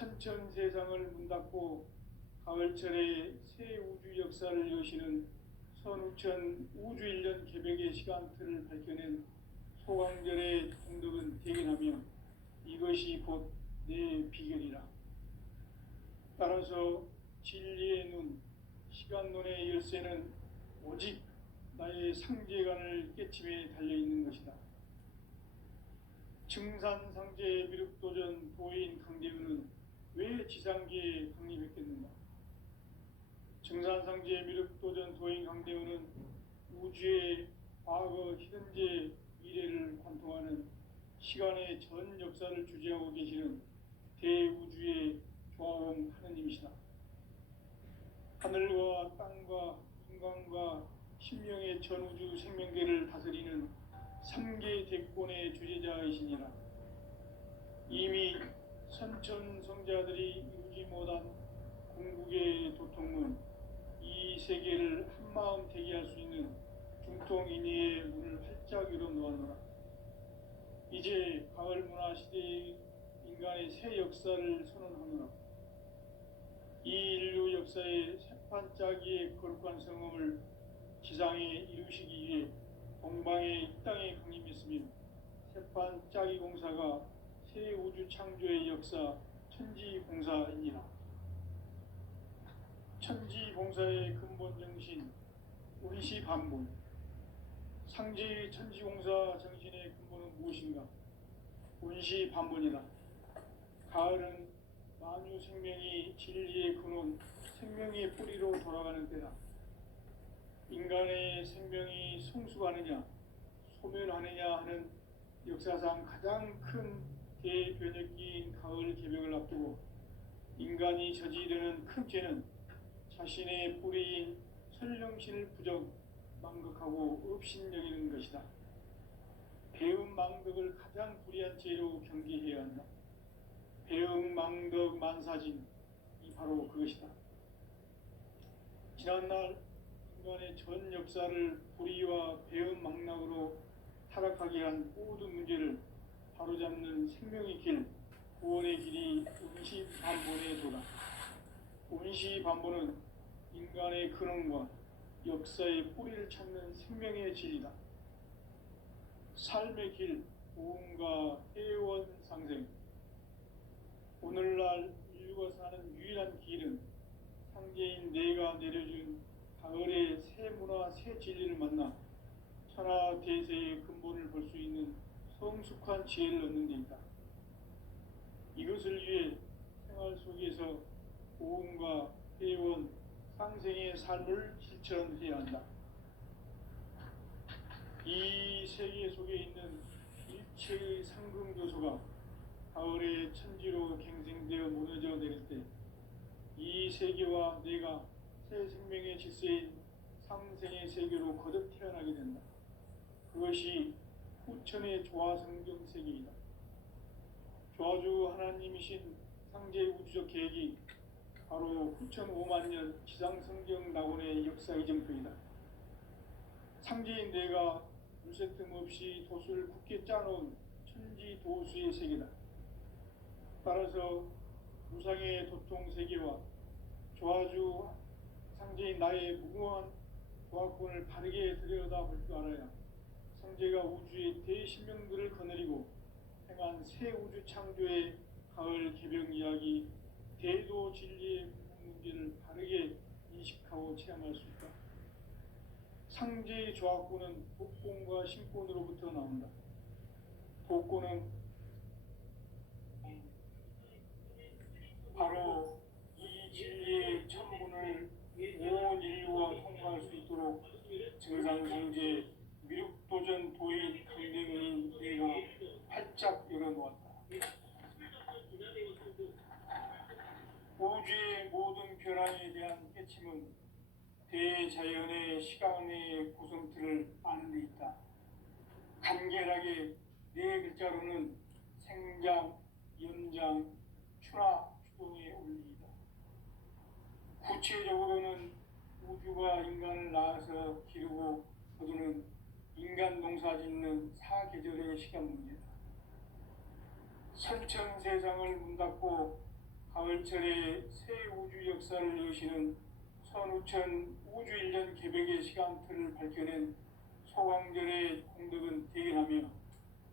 천천 세상을 문 닫고 가을철에 새 우주 역사를 여시는 선우천 우주일년 개벽의 시간틀을 밝혀낸 소강절의 공덕은 대견하며 이것이 곧 내 비결이라. 따라서 진리의 눈, 시간론의 열쇠는 오직 나의 상제관을 깨침에 달려있는 것이다. 증산상제 미륵도전 도인 강대우는 왜 지상계에 강림했겠는가? 증산상제 미륵도전 도인 강대우는 우주의 과거, 현재, 미래를 관통하는 시간의 전 역사를 주재하고 계시는 대우주의 조화원 하느님이시다. 하늘과 땅과 인간과 신명의 전우주 생명계를 다스리는 3계 대권의 주재자이시니라. 이미 선천성자들이 이루지 못한 궁극의 도통문, 이 세계를 한마음 대기할 수 있는 중통인의의 문을 활짝 열어놓았노라. 이제 가을 문화 시대의 인간의 새 역사를 선언하노라. 이 인류 역사의 새판짜기의 거룩한 성음을 지상에 이루시기 위해 동방의 이 땅에 강림했으며 새판짜기 공사가 새 우주 창조의 역사 천지공사이니라. 천지공사의 근본 정신 운시반본. 상제의 천지공사 정신의 근본은 무엇인가? 운시반본이다. 가을은 만유 생명이 진리의 근원, 생명의 뿌리로 돌아가는 때다. 인간의 생명이 성숙하느냐, 소멸하느냐 하는 역사상 가장 큰 대변혁기인 가을 개벽을 앞두고 인간이 저지르는 큰 죄는 자신의 뿌리인 설령신을 부정, 망극하고 업신여기는 것이다. 배음 망덕을 가장 불의한 죄로 경계해야 한다. 배음 망덕 만사진, 이 바로 그것이다. 지난날 인간의 전 역사를 불의와 배음 망락으로 타락하게 한 모든 문제를 바로잡는 생명의 길, 구원의 길이 운시반본의 도다. 운시반본은 인간의 근원과 역사의 뿌리를 찾는 생명의 진리다. 삶의 길, 고음과 해원 상생. 오늘날 인류가 사는 유일한 길은 상제인 내가 내려준 가을의 새 문화, 새 진리를 만나 천하 대세의 근본을 볼 수 있는 성숙한 지혜를 얻는 데 있다. 이것을 위해 생활 속에서 고음과 해원, 상생의 삶을 실천해야 한다. 이 세계 속에 있는 일체의 상금교소가 가을의 천지로 갱생되어 무너져 내릴 때 이 세계와 내가 새 생명의 질서인 상생의 세계로 거듭 태어나게 된다. 그것이 후천의 조화성경 세계이다. 조화주 하나님이신 상제 우주적 계획이 바로 후천 5만년 지상성경 낙원의 역사 이정표이다. 상제인 내가 물새 틈 없이 도수를 굳게 짜놓은 천지 도수의 세계다. 따라서 무상의 도통 세계와 조화주 상제인 나의 무궁한 조화권을 바르게 들여다볼 줄 알아야 상제가 우주의 대신명들을 거느리고 행한 새 우주 창조의 가을 개벽 이야기, 대도 진리의 문제를 바르게 인식하고 체험할 수 있다. 상제의 조화권은 복권과 신권으로부터 나온다. 복권은 바로 이 진리의 천문을 온 인류가 통과할 수 있도록 증산상제 미륵도전 도인 강대문인 내가 활짝 열어놓았다. 우주의 모든 변화에 대한 깨침은 대자연의 시간의 구성틀을 아는 데 있다. 간결하게 네 글자로는 생장, 연장, 추나, 추동의 원리이다. 구체적으로는 우주가 인간을 낳아서 기르고 거두는 인간 농사 짓는 사계절의 시간 문제다. 선천 세상을 문 닫고 가을철의 새 우주 역사를 여시는 선우천 우주일년 개벽의 시간틀을 밝혀낸 소강절의 공덕은 대견하며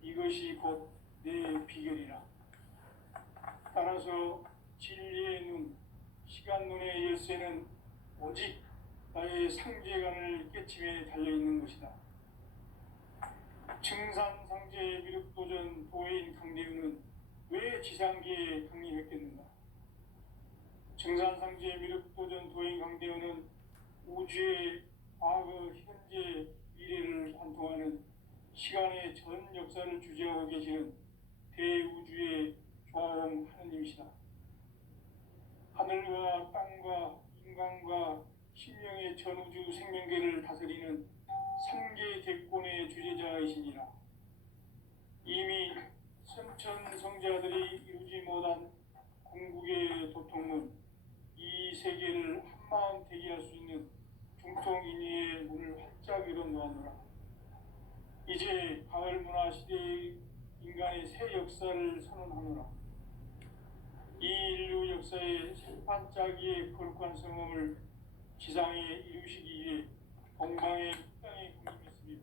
이것이 곧 내 비결이라. 따라서 진리의 눈, 시간눈의 열쇠는 오직 나의 상제관을 깨침에 달려있는 것이다. 증산상제 미륵도전 도인 강대우는 왜 지상계에 강림했겠는가? 증산상제 미륵도전 도인 강대우는 우주의 과거, 현재, 미래를 관통하는 시간의 전 역사를 주재하고 계시는 대우주의 조화원 하느님이시다. 하늘과 땅과 인간과 신령의 전우주 생명계를 다스리는 삼계 대권의 주제자이시니라. 이미 선천성자들이 이루지 못한 궁극의 도통문, 이 세계를 한마음 되게 할 수 있는 중통인의의 문을 활짝 열어놓았노라. 이제 가을 문화 시대의 인간의 새 역사를 선언하노라. 이 인류 역사의 새반짝이의 거룩한 성험을 지상에 이루시기 위해 동방의 땅에 군림했으며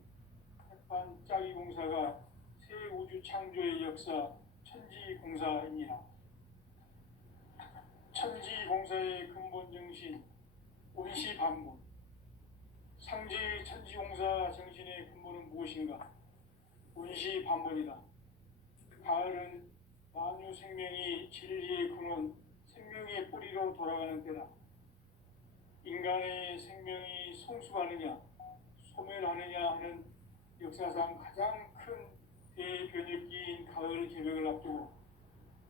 새반짝이 공사가 새 우주 창조의 역사 천지공사이니라. 천지공사의 근본 정신 운시반문. 상제의 천지공사 정신의 근본은 무엇인가? 운시반문이다. 가을은 만유 생명이 진리의 근원, 생명의 뿌리로 돌아가는 때다. 인간의 생명이 성숙하느냐, 소멸하느냐 하는 역사상 가장 큰 대변혁기인 가을 개벽을 앞두고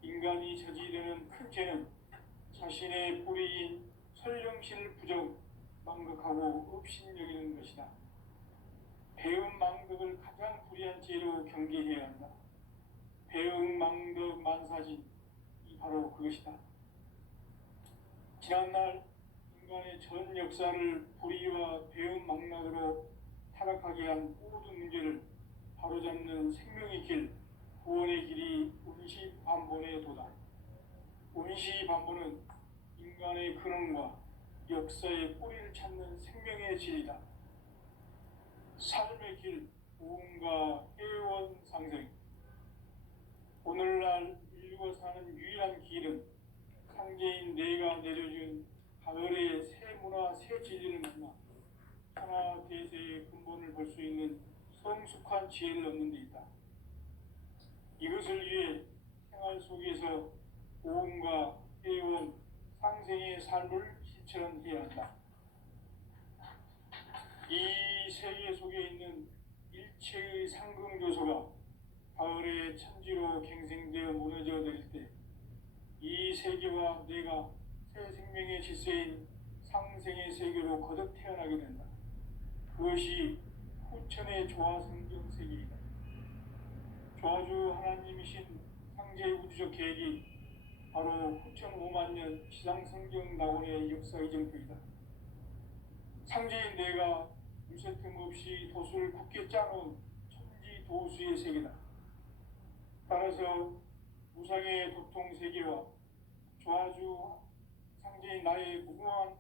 인간이 저지르는 큰 죄는 자신의 뿌리인 설령실 부정, 망극하고 업신여기는 것이다. 배움 망극을 가장 불의한 죄로 경계해야 한다. 배움 망덕 만사진, 이 바로 그것이다. 지난날 인간의 전 역사를 불의와 배움 망락으로 타락하게 한 모든 문제를 바로잡는 생명의 길, 구원의 길이 운시반본의 도다. 운시반본은 인간의 근원과 역사의 뿌리를 찾는 생명의 진리다. 삶의 길, 우음과 해원 상생. 오늘날 인류가 사는 유일한 길은 상제인 내가 내려준 가을의 새 문화, 새 진리를 만나 천하 대세의 근본을 볼 수 있는 성숙한 지혜를 얻는 데 있다. 이것을 위해 생활 속에서 오음과 해원, 상생의 삶을 실천해야 한다. 이 세계 속에 있는 일체의 상금교소가 가을의 천지로 갱생되어 무너져 내릴 때 이 세계와 내가 새 생명의 질서인 상생의 세계로 거듭 태어나게 된다. 그것이 후천의 조화성경 세계이다. 조화주 하나님이신 상제의 우주적 계획이 바로 후천 5만 년 지상성경 낙원의 역사의 정표이다. 상제인 내가 유세틈 없이 도수를 굳게 짜놓은 천지 도수의 세계다. 따라서 무상의 도통 세계와 조화주 상제인 나의 무궁한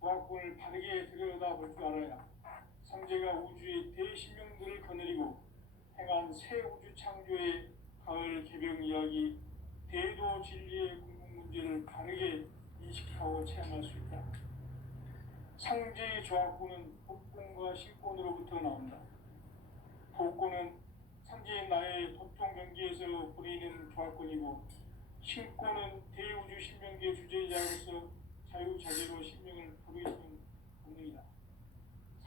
조화권을 바르게 들여다볼 줄 알아야 상제가 우주의 대신명들을 거느리고 행한 새 우주 창조의 가을 개벽 이야기, 대도 진리의 궁극 문제를 바르게 인식하고 체험할 수 있다. 상제의 조화권은 복권과 신권으로부터 나온다. 복권은 상제인 나의 도통 경계에서 부리는 조화권이고, 신권은 대우주 신명계 주제자로서 자유자재로 신명을 부르시는 본능이다.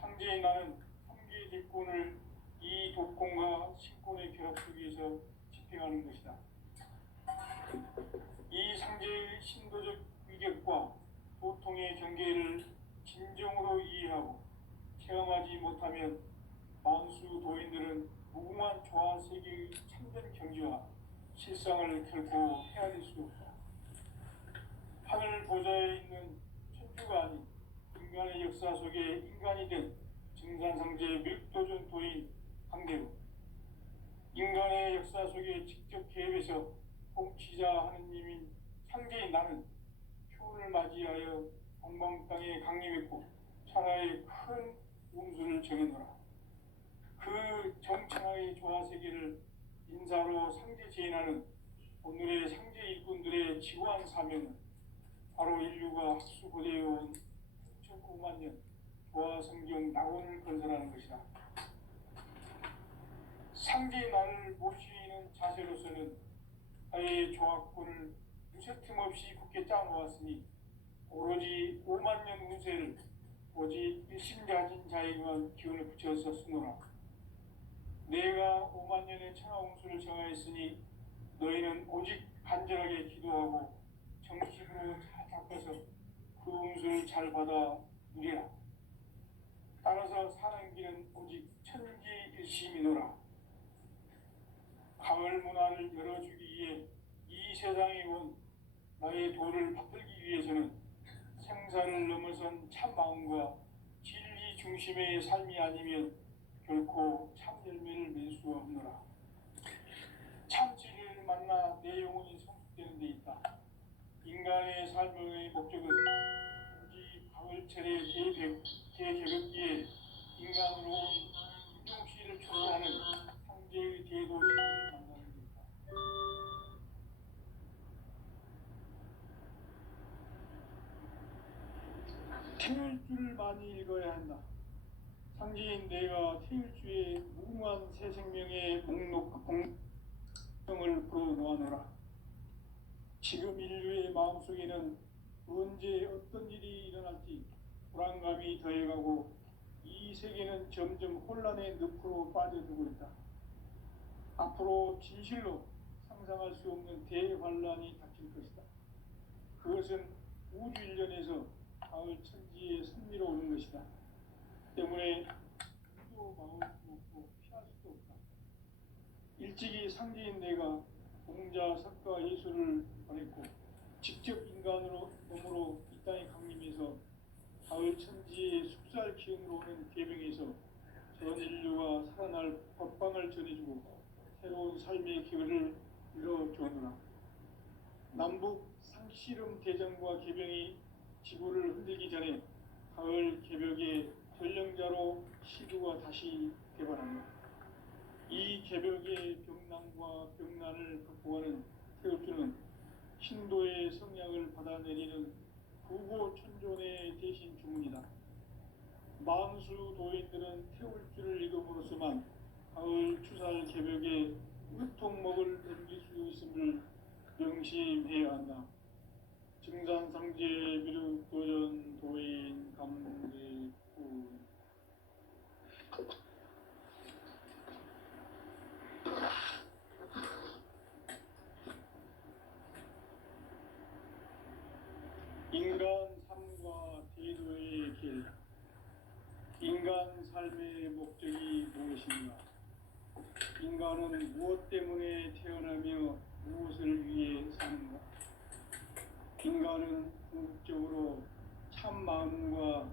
상제의 나는 삼계 대권을 이 독권과 신권의 결합 속에서 집행하는 것이다. 이 상제의 신도적 위격과 도통의 경계를 진정으로 이해하고 체험하지 못하면 만수 도인들은 무궁한 조화 세계의 참된 경지와 실상을 결코 헤아릴 수 없다. 하늘 보좌에 있는 천주가 아닌 인간의 역사 속에 인간이 된 증산상제 밀도전 도인 강대우, 인간의 역사 속에 직접 개입해서 통치자 하느님인 상제인 나는 표를 맞이하여 동방 땅에 강림했고 천하의 큰 운수를 정해놓으라. 그 정천하의 조화세계를 인사로 상제 제인하는 오늘의 상제 일꾼들의 지고한 사명은 바로 인류가 학수고대해온 9,5만 년 조화성경 낙원을 건설하는 것이다. 상제의 나를 모시는 자세로서는 하의 조합권을 무쇠틈 없이 굳게 짜놓았으니 오로지 5만 년 운세를 오직 일심가진 자에게만 기운을 붙여서 쓰노라. 내가 5만 년의 천하운수를 정하였으니 너희는 오직 간절하게 기도하고 정식으로 잘 닦아서 그 운수를 잘 받아 누리라. 따라서 사는 길은 오직 천지일심이노라. 가을 문화를 열어주기 위해 이 세상에 온 나의 도를 받들기 위해서는 생사를 넘어선 참 마음과 진리 중심의 삶이 아니면 결코 참 열매를 맺을 수 없노라. 참 진리를 만나 내 영혼이 성숙되는 데 있다. 인간의 삶의 목적은 오직 가을철의 대개벽기에 인간으로 온 유종시를 초월하는 상제의 대도시를 만나는 데 있다. 태일주를 많이 읽어야 한다. 상제인 내가 태일주의 무궁한 새 생명의 목록을 풀어놓아노라. 지금 인류의 마음속에는 언제 어떤 일이 일어날지 불안감이 더해가고 이 세계는 점점 혼란의 늪으로 빠져들고 있다. 앞으로 진실로 상상할 수 없는 대환란이 닥칠 것이다. 그것은 우주 일련에서 가을 천지에 선미로 오는 것이다. 때문에 누구도 막을 수 없고 피할 수도 없다. 일찍이 상제인 내가 공자, 석가, 예수를 보냈고 직접 인간으로 몸으로 이 땅에 강림해서 가을 천지의 숙살 기운으로 오는 계명에서 전 인류가 살아날 법방을 전해주고 새로운 삶의 기회를 열어주었노라. 남북 상씨름 대전과 계병이 지구를 흔들기 전에 가을 개벽의 전령자로 시두가 다시 개발한다. 이 개벽의 병난과 병난을 극복하는 태울주는 신도의 성량을 받아내리는 부고천존의 대신 주문이다. 만수 도인들은 태울주를 읽음으로써만 가을 추살 개벽의 으통목을 넘길 수 있음을 명심해야 한다. 증산상제 미륵도전 도인 감대구 인간 삶과 대도의 길. 인간 삶의 목적이 무엇인가? 인간은 무엇 때문에 태어나며 무엇을 위해 사는가? 인간은 궁극적으로 참 마음과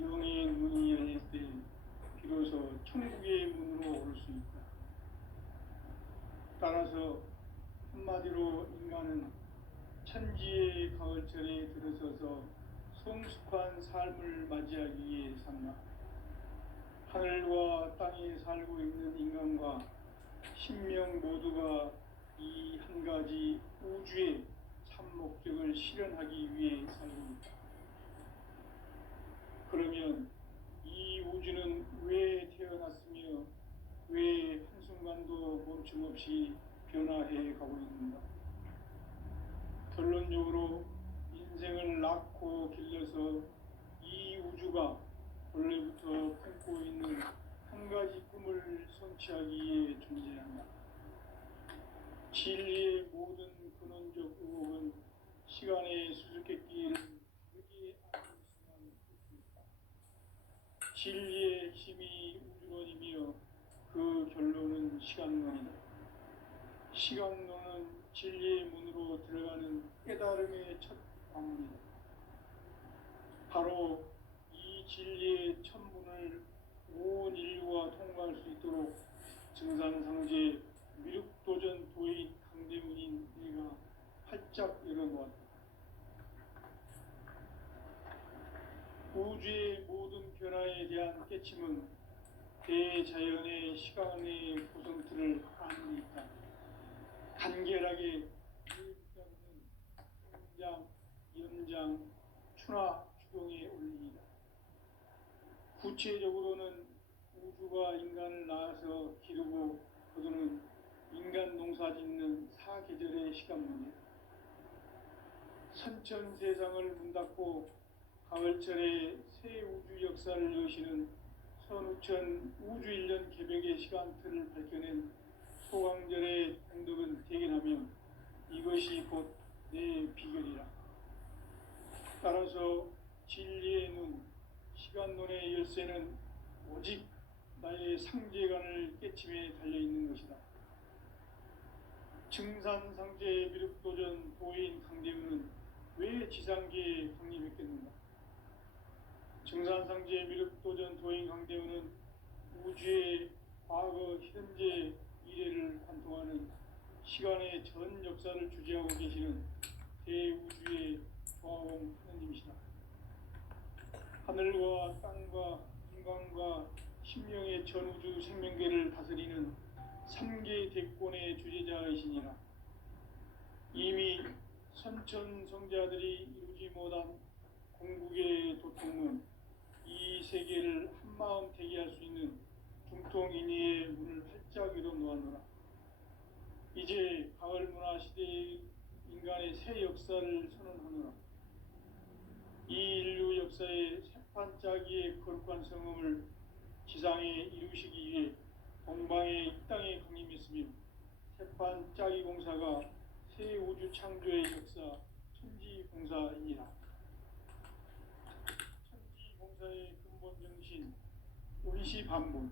영의 문이 열릴 때 비로소 천국의 문으로 올 수 있다. 따라서 한마디로 인간은 천지의 가을철에 들어서서 성숙한 삶을 맞이하기 위해 산다. 하늘과 땅에 살고 있는 인간과 신명 모두가 이 한 가지 우주의 참 목적을 실현하기 위해 살고 있다. 그러면 이 우주는 왜 태어났으며 왜 한순간도 멈춤없이 변화해 가고 있는가? 결론적으로 인생을 낳고 길러서 이 우주가 원래부터 품고 있는 한 가지 꿈을 성취하기 위해 존재한다. 진리의 모든 근원적 의혹은 시간의 수수께끼를 벽에 안고 있으면 풀 수 있다. 진리의 핵심이 우주론이며 그 결론은 시간론이다. 시간론은 진리의 문으로 들어가는 깨달음의 첫 방문이다. 바로 이 진리의 첫 문을 온 인류가 통과할 수 있도록 증산상제 미륵도전 도인 강대문인 내가 활짝 열어놓았다. 우주의 모든 변화에 대한 깨침은 대자연의 시간의 구성틀을 아는 데 있다. 간결하게 일자는 성장, 연장, 추나 추동의 원리이다. 구체적으로는 우주가 인간을 낳아서 기르고 거두는 인간 농사 짓는 사계절의 시간문이다. 선천 세상을 문 닫고 가을철에 새 우주 역사를 여시는 선우천 우주 1년 개벽의 시간틀을 밝혀낸 소강절의 공덕은 대견하며 이것이 곧 내 비결이라. 따라서 진리의 눈, 시간론의 열쇠는 오직 나의 상제관을 깨침에 달려있는 것이다. 증산상제 미륵도전 도인 강대우는 왜 지상계에 강림했겠는가? 증산상제 미륵도전 도인 강대우는 우주의 과거, 현재, 미래를 관통하는 시간의 전 역사를 주재하고 계시는 대우주의 조화공 하느님이시다. 하늘과 땅과 인간과 심령의 전우주 생명계를 다스리는 3계 대권의 주제자이시니라. 이미 선천성자들이 이루지 못한 공국의 도통은 이 세계를 한마음 되게 할 수 있는 중통인의의 문을 활짝 열어 놓았노라. 이제 가을 문화 시대의 인간의 새 역사를 선언하노라. 이 인류 역사의 새판짜기의 거룩한 성음을 지상에 이루시기 위해 동방의 이 땅에 강림했으며 새판짜기 공사가 새 우주 창조의 역사 천지공사이니라. 천지공사의 근본 정신 운시반본.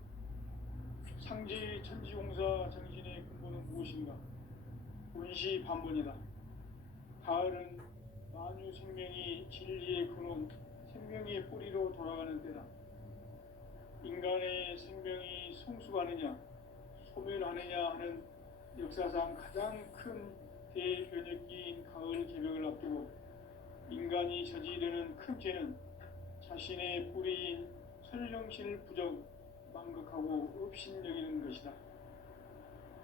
상제의 천지공사 정신의 근본은 무엇인가? 운시반본이다. 가을은 만유 생명이 진리의 근원, 생명의 뿌리로 돌아가는 때다. 인간의 생명이 성숙하느냐, 소멸하느냐 하는 역사상 가장 큰 대변혁기인 가을 개벽을 앞두고 인간이 저지르는 큰 죄는 자신의 뿌리인 설령실 부정, 망극하고 업신여기는 것이다.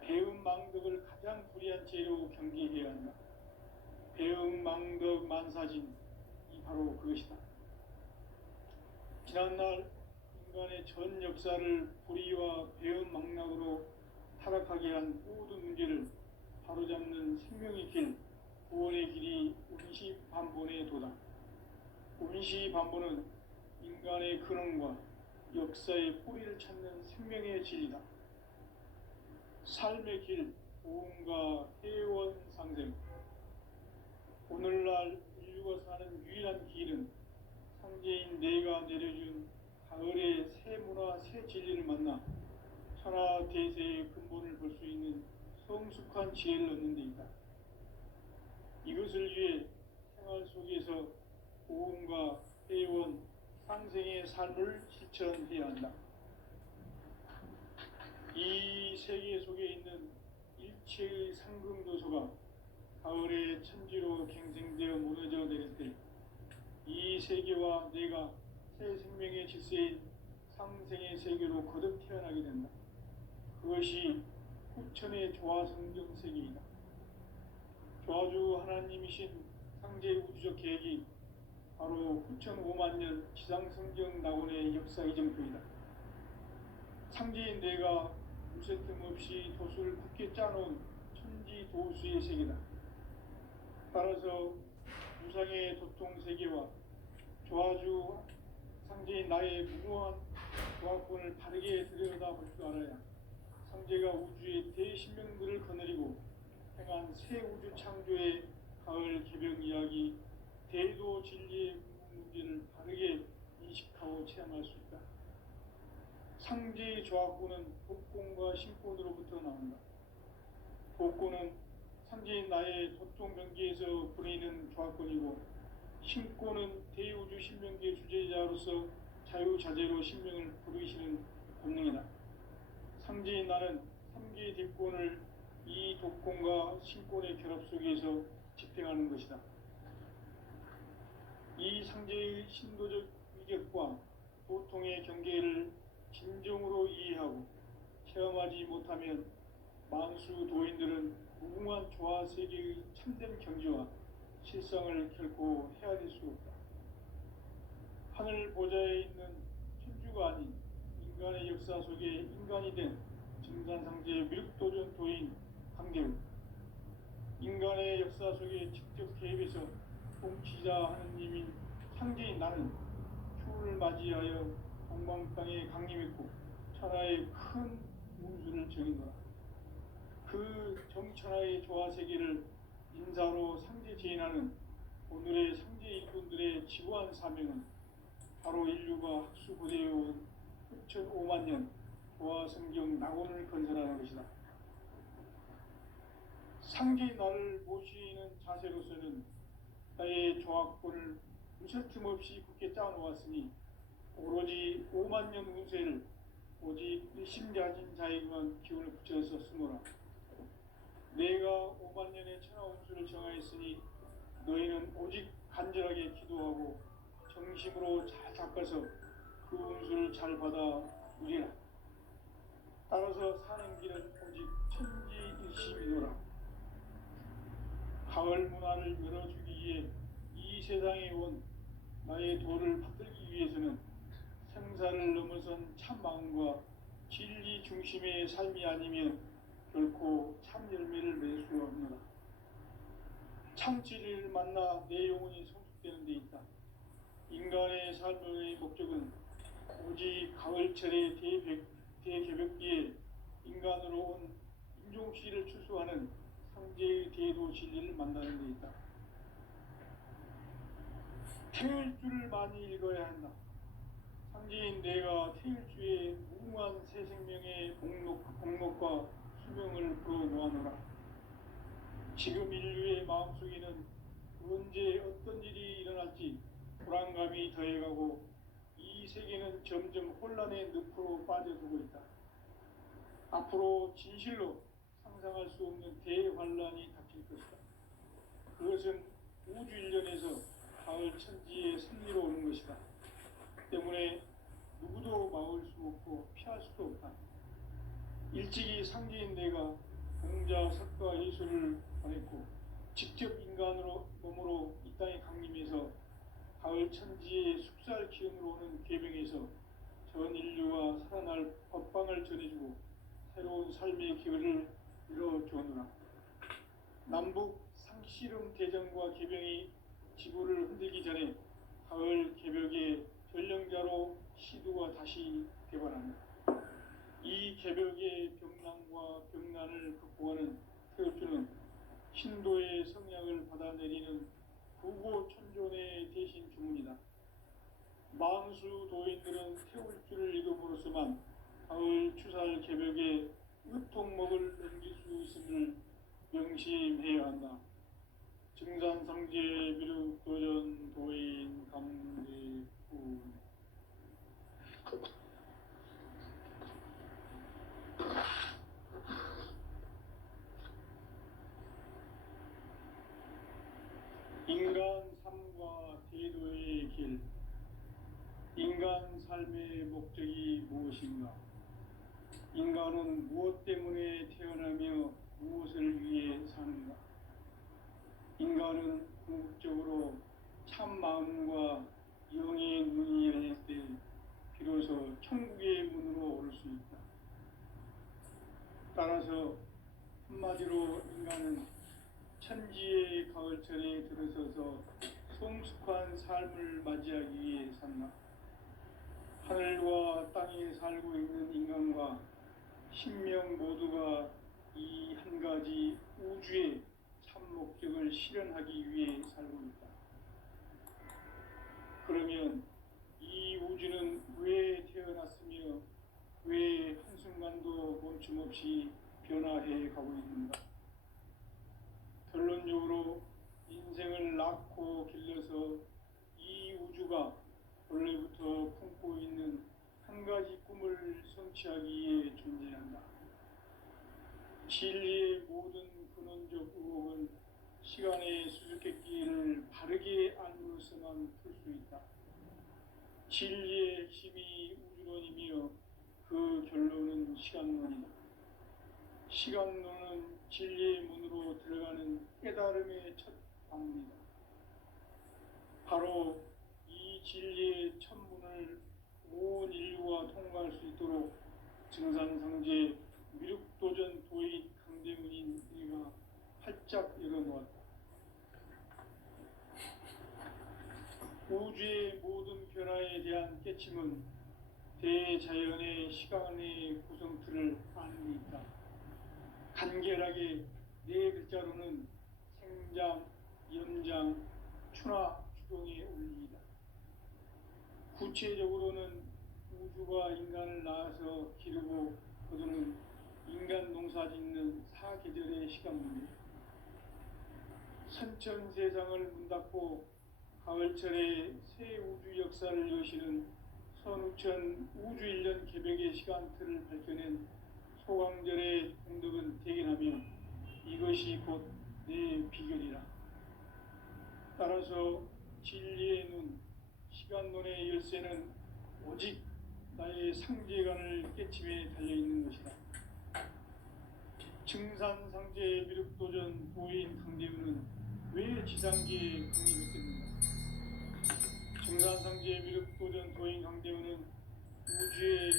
배음 망덕을 가장 불의한 죄로 경계해야 한다. 배음 망덕 만사진이 바로 그것이다. 지난날 인간의 전 역사를 불의와 배음 망락으로 타락하게 한 모든 문제를 바로잡는 생명의 길, 구원의 길이 운시반본의 도다. 운시반본은 인간의 근원과 역사의 뿌리를 찾는 생명의 진리다. 삶의 길, 보험과 회원 상생. 오늘날 인류가 사는 유일한 길은 상제인 내가 내려준 가을의 새 문화, 새 진리를 만나 천하 대세의 근본을 볼 수 있는 성숙한 지혜를 얻는 데 있다. 이것을 위해 생활 속에서 보험과 회원, 상생의 삶을 실천해야 한다. 이 세계 속에 있는 일체의 상금도서가 가을의 천지로 갱생되어 무너져 내릴 때 이 세계와 내가 새 생명의 질서인 상생의 세계로 거듭 태어나게 된다. 그것이 후천의 조화성경 세계이다. 조화주 하나님이신 상제 우주적 계획이 바로 후천 5만년 지상성경 낙원의 역사 이정표이다. 상제인 내가 무쇠 틈 없이 도수를 굳게 짜놓은 천지도수의 세계다. 따라서 무상의 도통세계와 조화주 상제인 나의 무모한 조화권을 바르게 들여다볼 줄 알아야 상제가 우주의 대신명들을 거느리고 행한 새 우주 창조의 가을 개벽 이야기, 대도 진리의 문제를 바르게 인식하고 체험할 수 있다. 상제의 조화권은 복권과 신권으로부터 나온다. 복권은 상제인 나의 도통경계에서 부리는 조화권이고 신권은 대우주 신명계 주제자로서 자유자재로 신명을 부르시는 본능이다. 상제인 나는 3계 대권을 이 독권과 신권의 결합 속에서 집행하는 것이다. 이 상제의 신도적 희격과 고통의 경계를 진정으로 이해하고 체험하지 못하면 만수 도인들은 무궁한 조화 세계의 참된 경지와 실상을 결코 헤아릴 수 없다. 하늘 보좌에 있는 천주가 아닌 인간의 역사 속에 인간이 된 증산상제 미륵도전 도인 강대우, 인간의 역사 속에 직접 개입해서 통치자 하느님인 상제인 나는 추운을 맞이하여 동방땅에 강림했고 천하의 큰 운수를 정인노라. 그 정천하의 조화세계를 인사로 상제 제인하는 오늘의 상제 일꾼들의 지구한 사명은 바로 인류가 학수고대해온 수천 5만 년 조화성경 낙원을 건설하는 것이다. 상제의 나를 모시는 자세로서는 나의 조합권을 무설틈 없이 굳게 짜놓았으니 오로지 5만 년 운세를 오직 일심가진 자에게만 기운을 붙여서 쓰노라. 내가 5만 년의 천하 운수를 정하였으니 너희는 오직 간절하게 기도하고 정심으로 잘 닦아서 그 운수를 잘 받아 누리라. 따라서 사는 길은 오직 천지일심이노라. 가을 문화를 열어주기 위해 이 세상에 온 나의 도를 받들기 위해서는 생사를 넘어선 참 마음과 진리 중심의 삶이 아니면 결코 참 열매를 맺을 수 없노라. 참 진리를 만나 내 영혼이 성숙되는 데 있다. 인간의 삶의 목적은 오직 가을철의 대개벽기에 인간으로 온 인종시를 추수하는 상제의 대도 진리를 만나는 데 있다. 태일주를 많이 읽어야 한다. 상제인 내가 태일주의 무궁한 새 생명의 목록과 수명을 풀어놓아노라. 지금 인류의 마음속에는 언제 어떤 일이 일어날지 불안감이 더해가고 이 세계는 점점 혼란의 늪으로 빠져들고 있다. 앞으로 진실로 상상할 수 없는 대환란이 닥칠 것이다. 그것은 우주 일련에서 가을 천지의 승리로 오는 것이다. 때문에 누구도 막을 수 없고 피할 수도 없다. 일찍이 상제인 내가 공자, 석가, 예수를 보냈고 직접 인간으로 몸으로 이 땅에 강림해서 가을 천지의 숙살 기운으로 오는 계명에서 전 인류가 살아날 법방을 전해주고 새로운 삶의 기회를 이뤄주었노라. 남북 상씨름 대전과 개병이 지구를 흔들기 전에 가을 개벽의 전령자로 시두가 다시 개발한다. 이 개벽의 병난과 병난을 극복하는 태울주는 신도의 성량을 받아내리는 구고천존의 대신 주문이다. 만수 도인들은 태울주를 읽음으로써만 가을 추살 개벽의 의통목을 넘길 수 있음을 명심해야 한다. 증산상제 미륵도전 도인 강대구. 인간 삶과 대도의 길. 인간 삶의 목적이 무엇인가? 인간은 무엇 때문에 태어나며 무엇을 위해 사는가? 인간은 궁극적으로 참 마음과 영의 눈이 열릴 때 비로소 천국의 문으로 오를 수 있다. 따라서 한마디로 인간은 천지의 가을철에 들어서서 성숙한 삶을 맞이하기 위해 산다. 하늘과 땅에 살고 있는 인간과 신명 모두가 이 한 가지 우주의 참 목적을 실현하기 위해 살고 있다. 그러면 이 우주는 왜 태어났으며 왜 한순간도 멈춤없이 변화해 가고 있는가? 결론적으로 인생을 낳고 길러서 이 우주가 원래부터 품고 있는 한 가지 꿈을 성취하기 위해 존재한다. 진리의 모든 근원적 의혹은 시간의 수수께끼를 바르게 알므로서만 풀 수 있다. 진리의 핵심이 우주론이며 그 결론은 시간론이다. 시간론은 진리의 문으로 들어가는 깨달음의 첫 방문이다. 바로 이 진리의 첫 문을 온 인류가 통과할 수 있도록 증산상제 미륵도전 도인 강대문인 우리가 활짝 열어놓았다. 우주의 모든 변화에 대한 깨침은 대자연의 시간의 구성틀을 아는 데 있다. 간결하게 네 글자로는 생장, 연장, 추나 추동의 원리이다. 구체적으로는 우주가 인간을 낳아서 기르고 거두는 인간 농사 짓는 사계절의 시간문이다. 선천세상을 문닫고 가을철에 새 우주 역사를 여시는 선우천 우주일년 개벽의 시간틀을 밝혀낸 소강절의 공덕은 대견하며 이것이 곧 내 비결이라. 따라서 진리의 눈, 시간론의 열쇠는 오직 나의 상제관을 깨침에 달려있는 것이다. 증산상제 미륵도전 도인 강대문은 왜 지상계에 강림했겠는가? 증산상제 미륵도전 도인 강대문은 우주의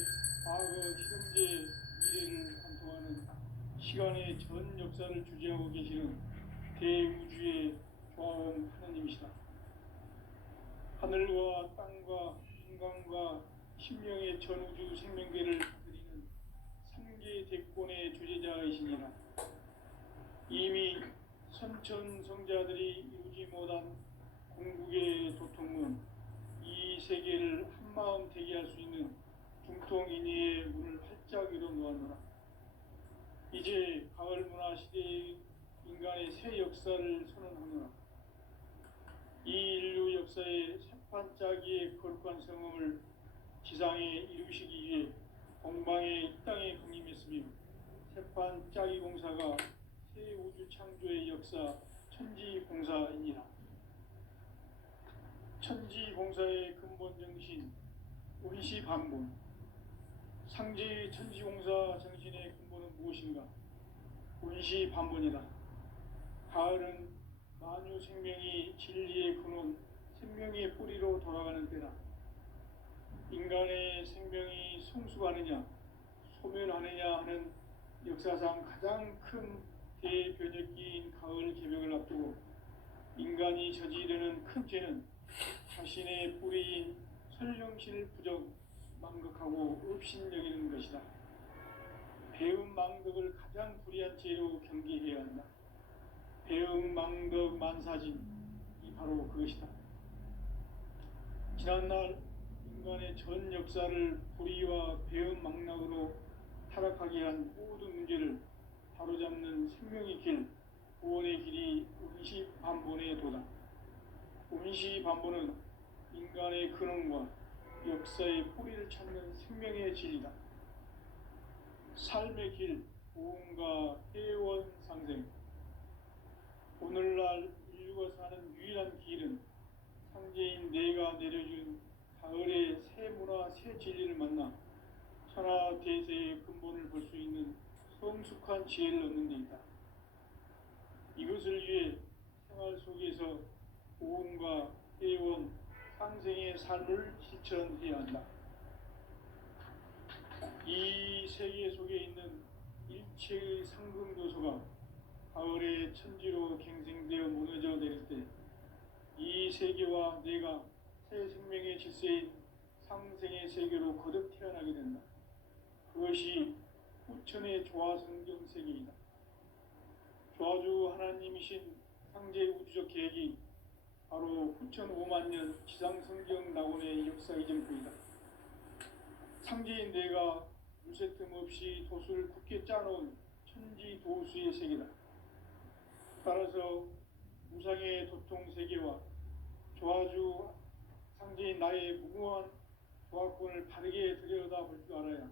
과거, 현재, 미래를 관통하는 시간의 전 역사를 주재하고 계시는 대우주의 조화원 하나님이시다. 하늘과 땅과 인간과 심령의 전우주 생명계를 드리는 삼계 대권의 주제자이시니라. 이미 선천성자들이 이루지 못한 궁극의 도통문, 이 세계를 한마음 되게 할 수 있는 중통인의의 문을 활짝 열어놓았노라. 이제 가을 문화 시대의 인간의 새 역사를 선언하노라. 이 인류 역사의 새판짜기의 거룩한 성음을 지상에 이루시기 위해 공방에 이 땅에 강림했으며 새판짜기 공사가 새 우주 창조의 역사 천지공사이니라. 천지공사의 근본 정신 운시반본. 상제의 천지공사 정신의 근본은 무엇인가? 운시반본이다. 가을은 만유 생명이 진리의 근원, 생명의 뿌리로 돌아가는 때다. 인간의 생명이 성숙하느냐, 소멸하느냐 하는 역사상 가장 큰 대변혁기인 가을 개벽을 앞두고 인간이 저지르는 큰 죄는 자신의 뿌리인 설령실 부정, 망극하고 업신여기는 것이다. 배음 망덕을 가장 불의한 죄로 경계해야 한다. 배음 망덕 만사진, 이 바로 그것이다. 지난날 인간의 전 역사를 불의와 배음 망락으로 타락하게 한 모든 문제를 바로잡는 생명의 길, 구원의 길이 운시반본의 도다. 운시반본은 인간의 근원과 역사의 뿌리를 찾는 생명의 진리다. 삶의 길, 보험과 회원 상생. 오늘날 인류가 사는 유일한 길은 상제인 내가 내려준 가을의 새 문화, 새 진리를 만나 천하대세의 근본을 볼 수 있는 성숙한 지혜를 얻는 데 있다. 이것을 위해 생활 속에서 보험과 회원, 상생의 삶을 실천해야 한다. 이 세계 속에 있는 일체의 상승도서가 가을의 천지로 갱생되어 무너져 내릴 때 이 세계와 내가 새 생명의 질서인 상생의 세계로 거듭 태어나게 된다. 그것이 후천의 조화성경 세계이다. 조화주 하나님이신 상제 우주적 계획이 바로 후천 5만년 지상성경 낙원의 역사 이전부이다. 상제인 내가 물새 틈 없이 도수를 굳게 짜놓은 천지 도수의 세계다. 따라서 무상의 도통 세계와 조화주 상제인 나의 무궁한 조화권을 바르게 들여다볼 줄 알아야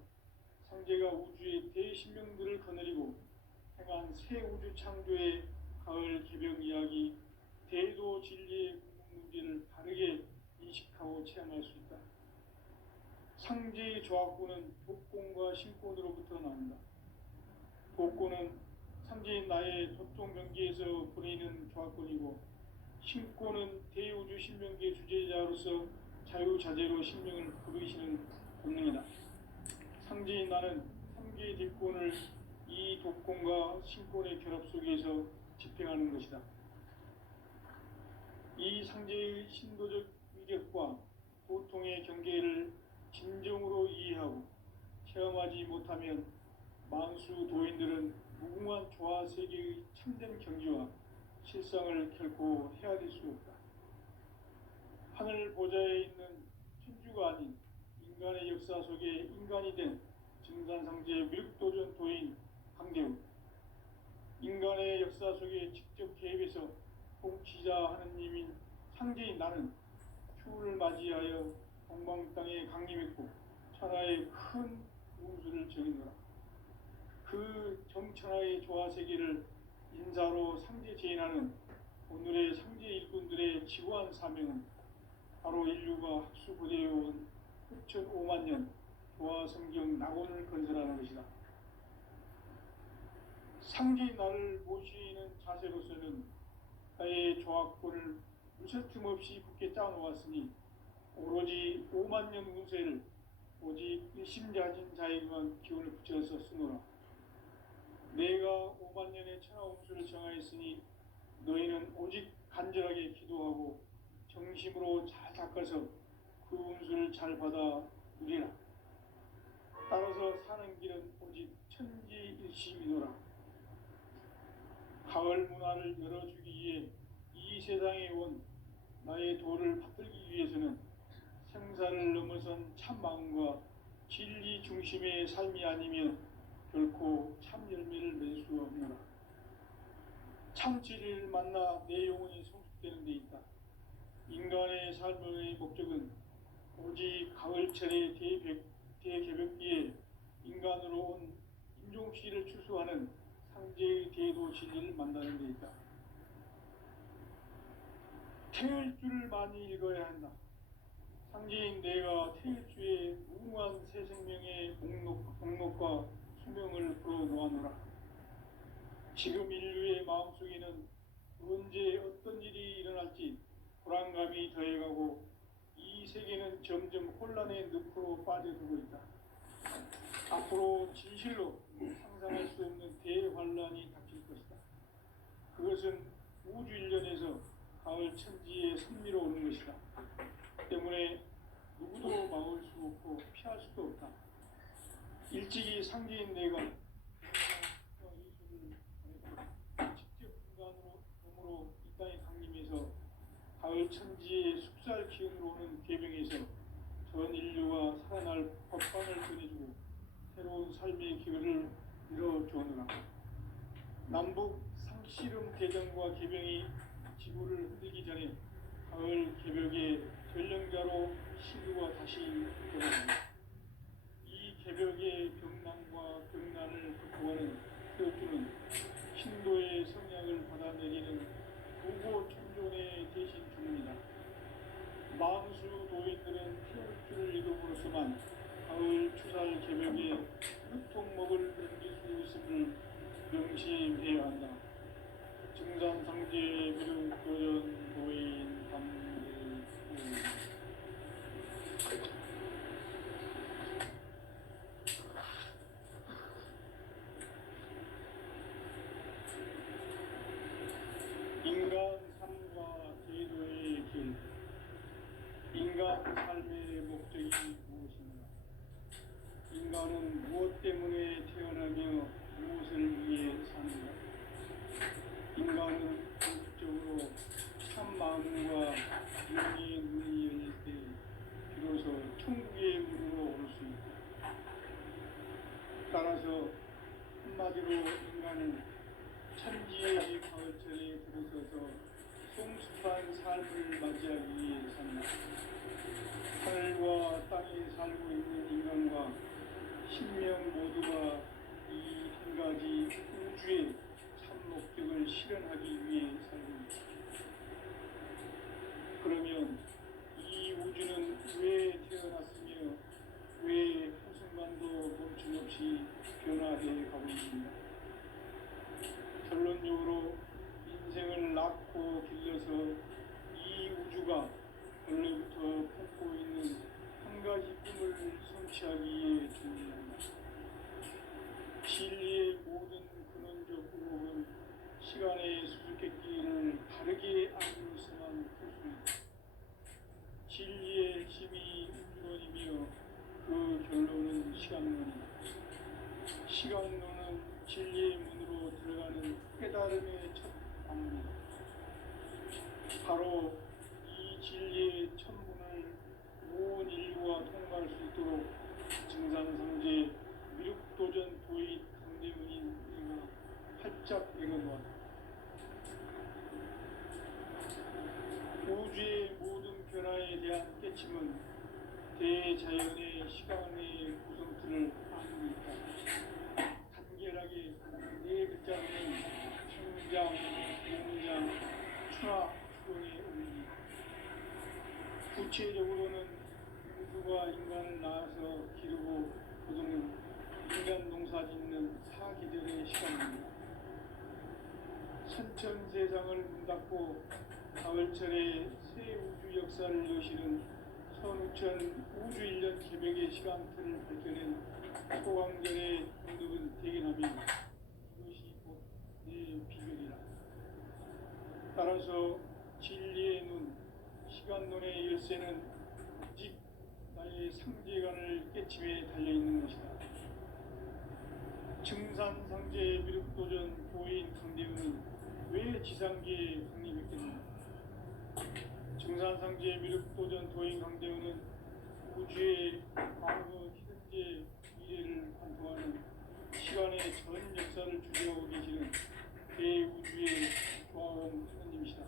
상제가 우주의 대신명들을 거느리고 행한 새 우주 창조의 가을 개벽 이야기, 대도 진리의 궁극 문제를 바르게 인식하고 체험할 수 있다. 상제의 조합구는 독곤과 신곤으로부터 나온다. 독곤은 상제인 나의 도통 경기에서 보내는 조합권이고, 신곤은 대우주 신명기의 주제자로서 자유자재로 신명을 부르시는 본능이다. 상제인 나는 3개의 뒷권을 이 독권과 신권의 결합 속에서 집행하는 것이다. 이 상제의 신도적 위력과 고통의 경계를 진정으로 이해하고 체험하지 못하면 만수 도인들은 무궁한 조화 세계의 참된 경지와 실상을 결코 헤아릴 수 없다. 하늘 보좌에 있는 천주가 아닌 인간의 역사 속에 인간이 된 증산상제 밀도전 도인 강대우, 인간의 역사 속에 직접 개입해서 통치자 하느님인 상제인 나는 추후를 맞이하여 동방 땅에 강림했고 천하의 큰 우수를 정의노라. 그 정천하의 조화 세계를 인사로 상제 제인하는 오늘의 상제 일꾼들의 지구한 사명은 바로 인류가 학수고대해온 6,500만 년 조화 성경 낙원을 건설하는 것이다. 상제인 나를 모시는 자세로서는 나의 조합권을 무쇠틈 없이 굳게 짜놓았으니 오로지 5만 년 운세를 오직 일심자진 자에게만 기운을 붙여서 쓰노라. 내가 5만 년의 천하 운수를 정하였으니 너희는 오직 간절하게 기도하고 정심으로 잘 닦아서 그 운수를 잘 받아 누리라. 따라서 사는 길은 오직 천지일심이노라. 가을 문화를 열어주기 위해 이 세상에 온 나의 도를 받들기 위해서는 생사를 넘어선 참 마음과 진리 중심의 삶이 아니면 결코 참 열매를 맺을 수 없노라. 참 진리를 만나 내 영혼이 성숙되는 데 있다. 인간의 삶의 목적은 오직 가을철의 대개벽기에 인간으로 온 인종시를 추수하는 상제의 대도 진리를 만나는 데 있다. 태일주를 많이 읽어야 한다. 상제인 내가 태일주의 무궁한 새 생명의 목록과 수명을 풀어놓아노라. 지금 인류의 마음속에는 언제 어떤 일이 일어날지 불안감이 더해가고 이 세계는 점점 혼란의 늪으로 빠져들고 있다. 앞으로 진실로 상상할 수 없는 대환란이 닥칠 것이다. 그것은 우주 일련에서 가을 천지에 선미로 오는 것이다. 때문에 누구도 막을 수 없고 피할 수도 없다. 일찍이 상제인 내가 직접 인간으로 몸으로 이 땅에 강림해서 가을 천지의 숙살 기운으로 오는 계명에서 전 인류가 살아날 법방을 전해주고 새로운 삶의 기회를 열어주었노라. 남북 상씨름 대전과 계명이 지구를 흔들기 전에 가을 개벽의 전령자로 시류가 다시 돌아옵니다. 이 개벽의 병난과 병난을 극복하는 태어주는 신도의 성향을 받아내리는 부고 천존의 대신 주문이다. 만수 도인들은 태어주를 이름으로서만 가을 추살 개벽의 유통목을 넘길 수 있음을 명심해야 한다. 증산상제 미륵도전 도인 감리구 인간 삶과 제도의 길. 인간 삶의 목적이 무엇인가? 인간은 무엇 때문에 태어나며 무엇을 위해 사는가? 인간은 궁극적으로 참 마음과 영의 눈이 열릴 때 비로소 천국의 문으로 올 수 있다. 따라서 한마디로 인간은 천지의 가을철에 들어서서 성숙한 삶을 맞이하기 위해 산다. 하늘과 땅에 살고 있는 인간과 신명 모두가 이 한 가지 우주의 참 목적을 실현하기 위해 살고 있다. 그러면 이 우주는 왜 태어났으며 왜 한순간도 멈춤없이 변화되어 가고 있습니다. 결론적으로 인생을 낳고 길러서 이 우주가 원래부터 품고 있는 한 가지 꿈을 성취하기에 준비합니다. 진리의 모든 근원적 의혹은 시간의 수수께끼를 바르게 알고서만 풀 수 있다. 진리의 힘이 우주론이며 그 결론은 시간론이다. 시간론은 진리의 문으로 들어가는 깨달음의 첫 방문이다. 바로 이 진리의 첫 문을 온 인류가 통과할 수 있도록 증산성제 미륵도전 도의 강대문인 우리가 활짝 열어놓았다. 우주의 모든 변화에 대한 깨침은 대자연의 시간의 구성틀을 안고 있다. 간결하게 네 글자로는 성장, 공장, 추나 추동의 의미. 구체적으로는 우주가 인간을 낳아서 기르고 거두는 인간 농사짓는 사계절의 시간입니다. 선천세상을 문 닫고 가을철에 새 우주 역사를 여시는 선우천 우주 1년 개벽의 시간틀을 밝혀낸 소강전의 공덕은 대견하며 이것이 곧 내 비결이라. 따라서 진리의 눈, 시간론의 열쇠는 오직 나의 상제관을 깨침에 달려있는 것이다. 증산상제 미륵도전 보인 강대문은 왜 지상계에 확립했겠는가? 증산상제 미륵도전 도인 강대문은 우주의 과거, 현재, 미래를 관통하는 시간의 전 역사를 주재하고 계시는 대우주의 조화원 하느님이시다.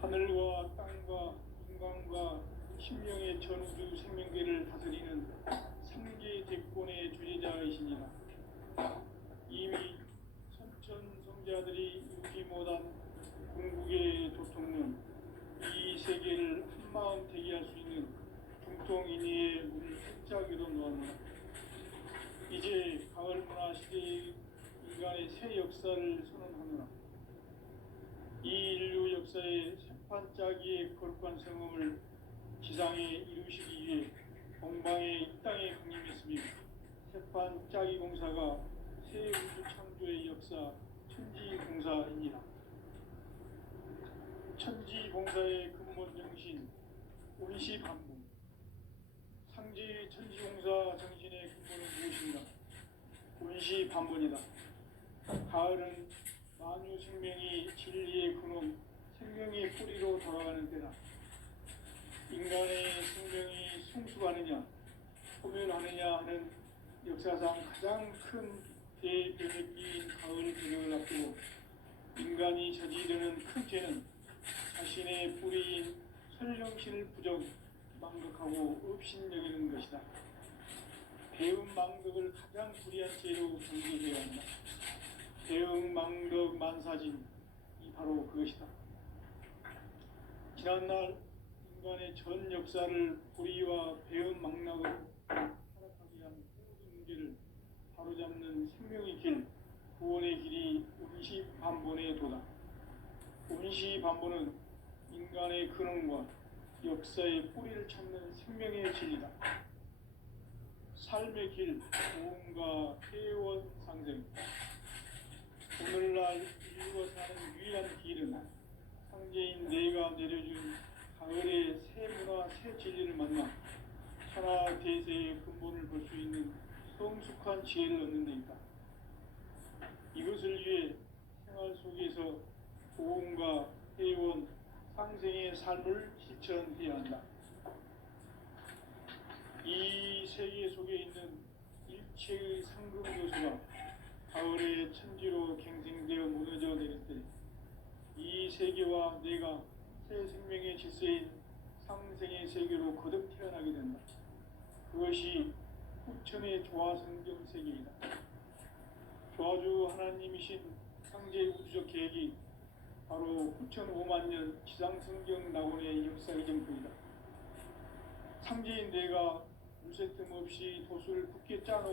하늘과 땅과 인간과 신명의 전우주 생명계를 다스리는 삼계 대권의 주제자이시니라. 이미 선천성자들이 이루지 못한 궁극의 도통론, 이 세계를 한마음 대기할 수 있는 중통인의의 문을 활짝 열어놓았노라. 이제 가을 문화 시대의 인간의 새 역사를 선언하노라. 이 인류 역사의 새판짜기의 거룩한 성음을 지상에 이루시기 위해 동방의 이 땅에 강림했으며 새판짜기 공사가 새 우주 창조의 역사 천지공사입니다. 천지공사의 근본 정신 운시반문. 상제 천지공사 정신의 근본은 무엇인가? 운시반문이다. 가을은 만유 생명이 진리의 근원, 생명의 뿌리로 돌아가는 때다. 인간의 생명이 성숙하느냐, 소멸하느냐 하는 역사상 가장 큰 대변혁기인 가을 개벽을 앞두고 인간이 저지르는 큰 죄는 자신의 뿌리인 설령신을 부정, 망극하고 업신여기는 것이다. 배음 망극을 가장 불의한 죄로 경계해야 한다. 배음 망극 만사진이 바로 그것이다. 지난날 인간의 전 역사를 불의와 배음 망락으로 타락하게 한 모든 문제를 바로잡는 생명의 길, 구원의 길이 운시반본의 도다. 운시반본은 인간의 근원과 역사의 뿌리를 찾는 생명의 진리다. 삶의 길, 고음과 회원 상생. 오늘날 인류가 사는 유일한 길은 상제인 내가 내려준 가을의 새 문화, 새 진리를 만나 천하 대세의 근본을 볼 수 있는 성숙한 지혜를 얻는 데 있다. 이것을 위해 생활 속에서 고음과 회원, 상생의 삶을 실천해야 한다. 이 세계 속에 있는 일체의 상금 요소가 가을의 천지로 갱생되어 무너져 내릴 때 이 세계와 내가 새 생명의 질서인 상생의 세계로 거듭 태어나게 된다. 그것이 후천의 조화성경 세계이다. 조화주 하나님이신 상제 우주적 계획이 바로 후천 5만 년 지상성경 낙원의 역사의 정통이다. 상제인 내가 두새 틈 없이 도수를 굳게 짜놓은